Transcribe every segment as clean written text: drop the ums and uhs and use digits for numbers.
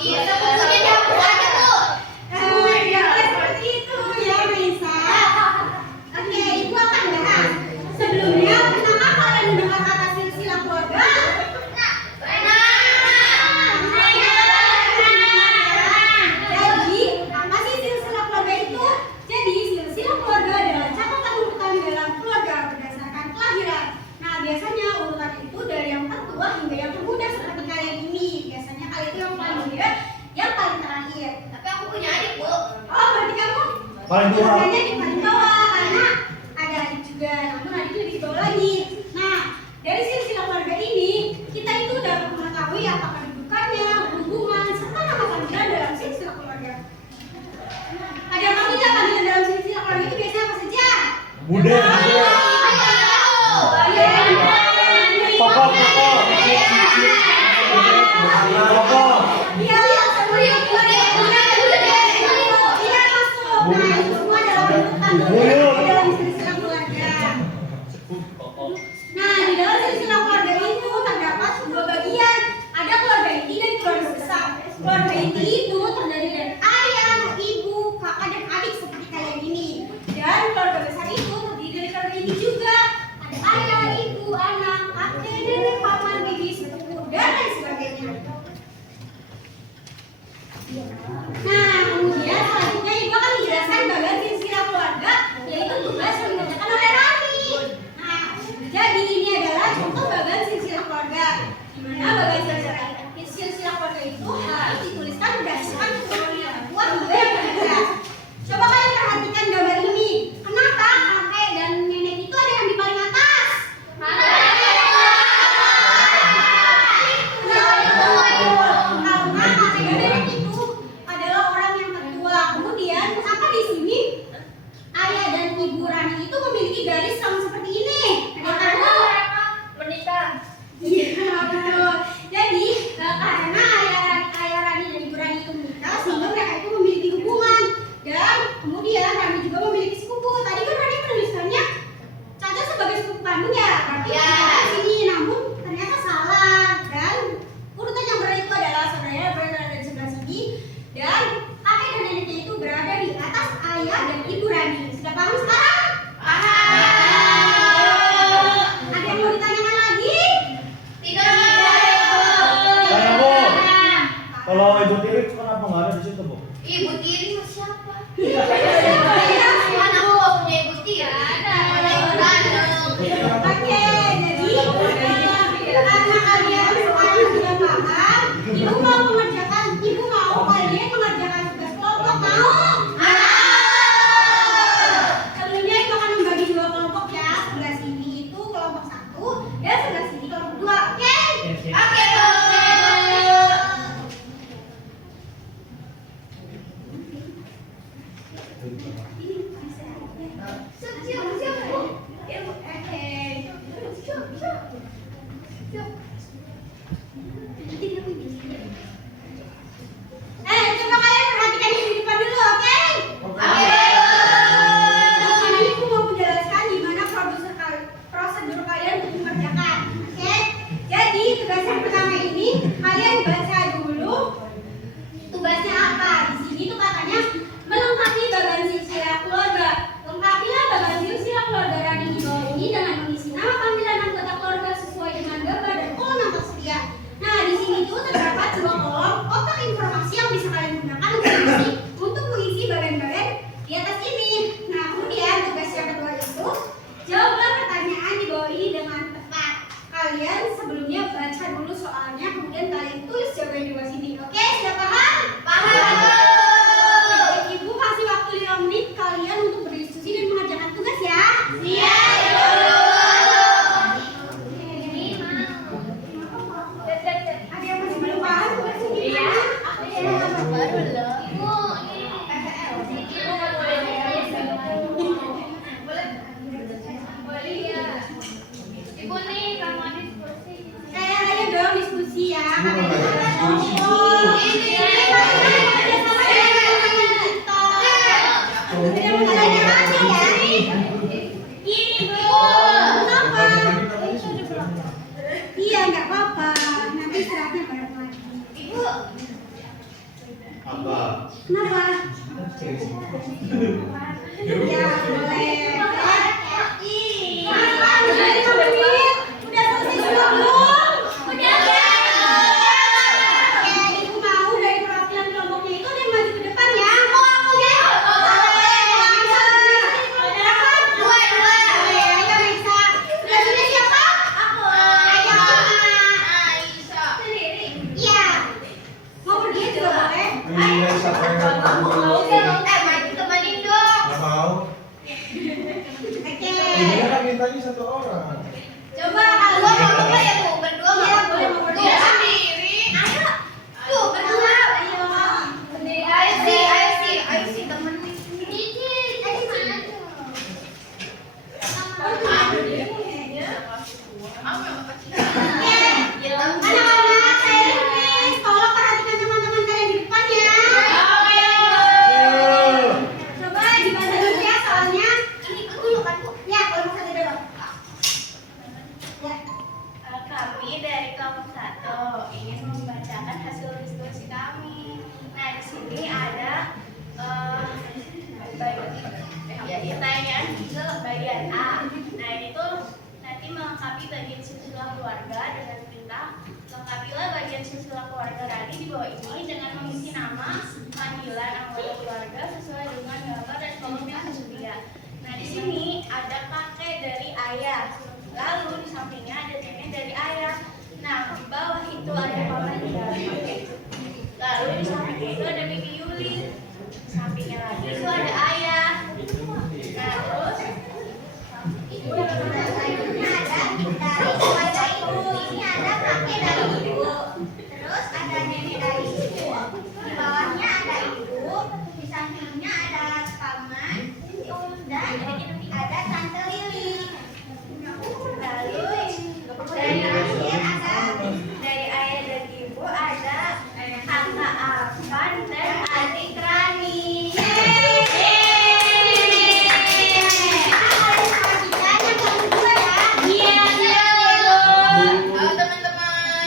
Iya, bukunya dihapus aja tuh. Ya seperti itu ya Raisa. Oke, ibu akan bahas. Sebelumnya, pernahkah kalian mendengar kata silsilah keluarga? Jadi, apa sih silsilah keluarga itu? Jadi, silsilah keluarga adalah catatan urutan dalam keluarga berdasarkan kelahiran. Nah, biasanya urutan itu dari yang tertua hingga yang termuda seperti kalian ini. Biasanya kalian itu yang paling muda, yang paling terakhir. Tapi aku punya adik, Bu. Oh, berarti kamu Paling tua. keluarganya di paling bawah karena ada adik juga, namun adik lebih bawah lagi. Nah, dari silsilah keluarga ini kita itu dapat mengetahui apakah kedudukannya, hubungan, serta nama panggilan dalam silsilah keluarga. Ada yang tahu tidak panggilan dalam silsilah keluarga itu biasanya apa saja? Bude. Papa. Iya, masuk. Nah, itu semua dalam bentuk tanggal dalam silsilah keluarga. Nah, di dalam silsilah keluarga itu terdapat dua bagian. Ada keluarga inti dan keluarga besar. Keluarga inti itu terdiri dari ayah, ibu, kakak, dan adik seperti kalian ini. Dan keluarga besar itu terdiri dari keluarga inti juga. Ada ayah, ibu, anak, kakek, nenek, paman, bibi, sepupu, dan lain sebagainya. Nah, kemudian selanjutnya ibu akan menjelaskan bagian silsilah keluarga, yaitu tugas yang dikerjakan oleh Rani. Nah, jadi ini adalah contoh bagian silsilah keluarga. Di mana bagian silsilah keluarga itu harus dituliskan berdasarkan keturunan yang tua hingga yang ketiga. Coba kalian perhatikan gambar ini. Kenapa kakek dan nenek itu ada yang di paling atas? Karena kakek dan nenek itu adalah orang yang tertua. Kemudian kenapa di sini ayah dan ibu Rani itu memiliki garis sama seperti ini? Ada yang tahu? Menikah. Iya, betul. Jadi karena ayah Rani dan ibu Rani itu menikah, sehingga mereka itu memiliki hubungan. Dan kemudian Rani juga memiliki sepupu. Tadi kan Rani menuliskannya Caca sebagai sepupu kandung ya. Berarti Ya. di sini, namun ternyata salah. Dan urutan yang benar itu adalah saudaranya berada di sebelah sini. Dan kakek dan neneknya itu berada di atas ayah dan ibu Rani. Sudah paham sekarang? Ada yang mau ditanyakan lagi? Tidak. Saya, Bu. Kalau Ibu Tiri kenapa nggak ada di situ, Bu? Ibu tiri sama siapa? Iya. Mana aku nggak punya ibu tiri? Ada. Oke, jadi karena kalian sekarang sudah paham, ibu mau kalian mengerjakan tugas kelompok, mau? Sebelumnya ibu akan membagi dua kelompok ya. Sebelah sini itu kelompok 1 dan sebelah sini kelompok 2. Oke? Oke, Bu. Siap, Bu. Coba kalian perhatikan yang di depan dulu, oke? Oke. Sekarang ibu mau menjelaskan gimana prosedur kalian untuk mengerjakan, oke? Jadi tugas yang pertama ini kalian baca dulu tugasnya apa. Di sini tuh katanya melengkapi bagian silsilah Apa? Kenapa? Ya, boleh. Kenapa? Udah 5 menit. Udah selesai semua belum? Udah. Ibu mau dari perwakilan kelompoknya itu dia maju ke depan ya. Aku ya. Dua. Ayo Nisa. Sudah sudah siapa? Aku. Ayo. Sendiri. Iya. Mau pergi juga boleh. Iya, siapa yang nggak mau? Maju temenin dong. Nggak mau? Oke. Dia kan mintanya 1 orang. Coba Berdua kalau mau apa ya, Bu? Berdua Iya, mau? boleh, mau berdua. Tuh, sendiri. Ayo. Tuh, berdua. Ayo. Sendiri. Ayo sih, temenin. Anak-anak saya request, tolong perhatikan teman-teman kalian di depan ya. Coba dibaca dulu ya soalnya. Ini dulu kan, Bu. Ya, kalau mau satu dulu. Ya. Kami dari kelompok 1 ingin membacakan hasil diskusi kami. Nah, di sini ada pertanyaan ke bagian A. Nah, ini tuh nanti melengkapi bagian silsilah keluarga dengan perintah lengkapilah bagian silsilah keluarga tadi di bawah ini dengan mengisi nama, panggilan anggota keluarga sesuai dengan gambar dan kolom yang tersedia. Nah, di sini ada kakek dari ayah. Lalu di sampingnya ada nenek dari ayah. Nah, di bawah itu ada paman dari kakek. Lalu di sampingnya itu ada bibi Yuli. Di sampingnya lagi itu ada ayah. Nah, terus Ini ada dari keluarga ibu. Ini ada kakek dari ibu. Terus ada nenek dari ibu. Di bawahnya ada ibu. Di sampingnya ada paman. Dan ada tante Lili. lalu Dari akhir ada dari ayah dan ibu ada kakak Afan dan adik Rani. Halo teman-teman.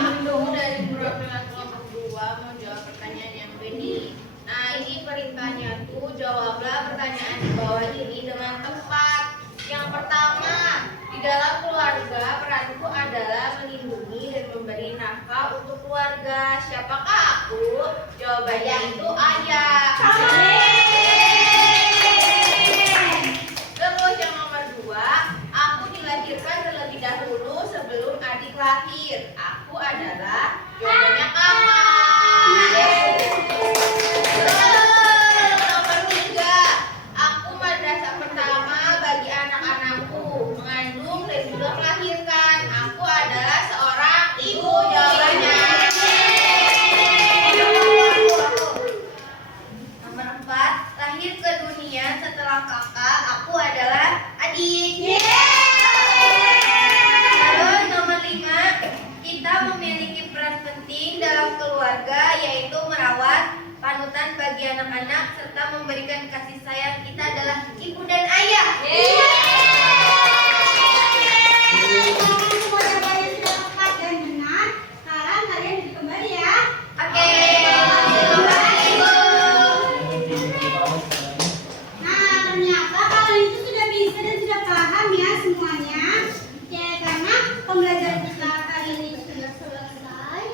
Aku dari perwakilan kelompok 2 mau jawab pertanyaan yang ini. Nah, ini perintahnya tuh jawablah pertanyaan di bawah ini dengan tepat. Yang pertama, di dalam keluarga peranku adalah melindungi dan memberi nafkah untuk keluarga. Siapakah aku? Jawabannya itu ayah. Terus yang nomor 2, aku dilahirkan terlebih dahulu sebelum adik lahir. Aku adalah jawabannya kakak. Terus nomor 3, aku madrasah pertama bagi anak-anakku, mengandung dan juga melahirkan. Aku adalah seorang ibu, jawabannya. Nomor 4, lahir ke dunia setelah kakak, aku adalah adik. Terus nomor 5, kita memiliki peran penting dalam keluarga, yaitu merawat, panutan bagi anak-anak, serta memberikan kasih sayang. Kita adalah ibu dan ayah. Semua jawabannya sudah tepat dan benar. Sekarang kalian duduk kembali ya. Oke. Terima kasih, Bu. Nah, ternyata kalian itu sudah bisa dan sudah paham ya semuanya. Ya, karena pembelajaran kita hari ini sudah selesai.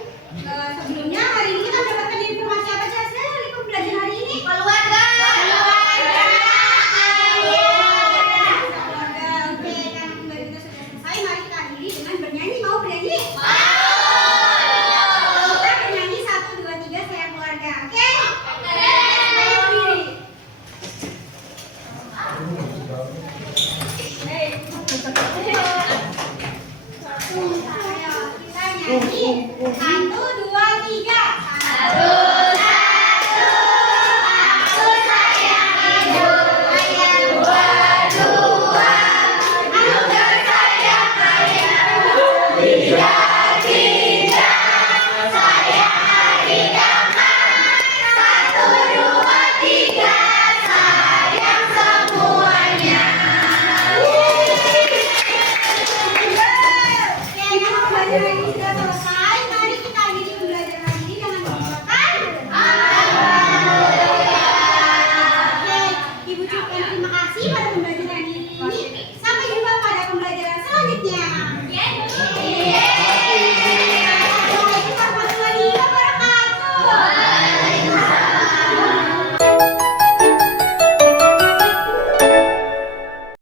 Sebelumnya hari ini kita mendapatkan informasi apa saja dari pembelajaran hari ini? Keluarga. Keluarga. Oke, karena pembelajaran kita sudah selesai, mari kita akhiri dengan bernyanyi. Mau bernyanyi? Kita bernyanyi 1, 2, 3 saya keluarga. Oke? Saya berdiri. Ayo, kita nyanyi. 1, 2, 3. Kita mau belajar